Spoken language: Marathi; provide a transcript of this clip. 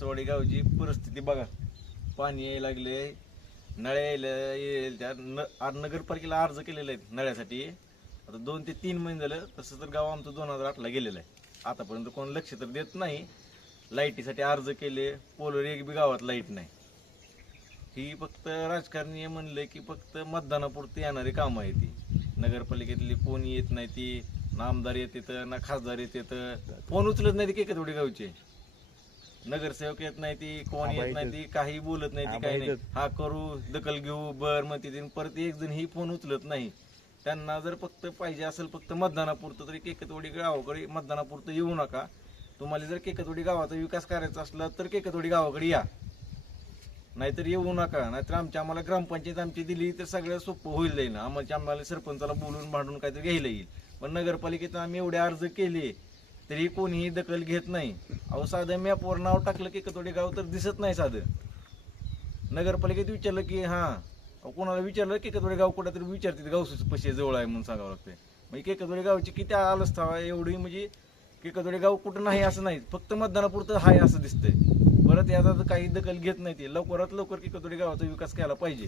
वस्तुवाडी गावची परिस्थिती बघा. पाणी यायला लागले, नळ्या यायला त्या नगरपालिकेला अर्ज केलेले आहेत नळ्यासाठी. आता 2 ते 3 महिने झालं. तसं तर गाव आमचं 2008ला गेलेलं आहे. आतापर्यंत कोण लक्ष तर देत नाही. लाईटीसाठी अर्ज केले, पोलवर एक बी गावात लाईट नाही. ही फक्त राजकारणी म्हणले की फक्त मतदानापुरती येणारी कामं आहे ती. नगरपालिकेतली कोण येत नाही ती, ना आमदार येतात ना खासदार येतात. फोन उचलत नाही ती केकतवाडी गावचे. नगरसेवक येत नाही ती, कोण येत नाही ती, काही बोलत नाही ती, काही नाही. हा करू, दखल घेऊ, बर म्हणते. परत एक जण ही फोन उचलत नाही. त्यांना जर फक्त पाहिजे असेल फक्त मतदानापुरतं, तरी केकतवाडी गावाकडे मतदानापुरतं येऊ नका. तुम्हाला जर केकतवाडी गावाचा विकास करायचा असला तर केकतवाडी गावाकडे या, नाहीतर येऊ नका. नाहीतर आम्हाला ग्रामपंचायत आमची दिली तर सगळं सोपं होईल जाईल. आम्हाला सरपंचाला बोलून भांडून काहीतरी घ्यायला येईल. पण नगरपालिकेत आम्ही एवढे अर्ज केले तरी कोणीही दखल घेत नाही. अहो साधं मॅपवर नाव टाकलं केकतवाडी गाव तर दिसत नाही. साधं नगरपालिकेत विचारलं की कोणाला विचारलं केकतवाडी गाव कुठं तरी विचारते गावसूच पैसे जवळ आहे म्हणून सांगावं लागतंय. म्हणजे केकतवाडी गावची किती आलस्था आहे एवढी. म्हणजे केकतवाडी गाव कुठं नाही असं नाही, फक्त मतदानापुरतं हाय असं दिसतंय. परत याचा काही दखल घेत नाही. ते लवकरात लवकर केकतवाडी गावाचा विकास केला पाहिजे.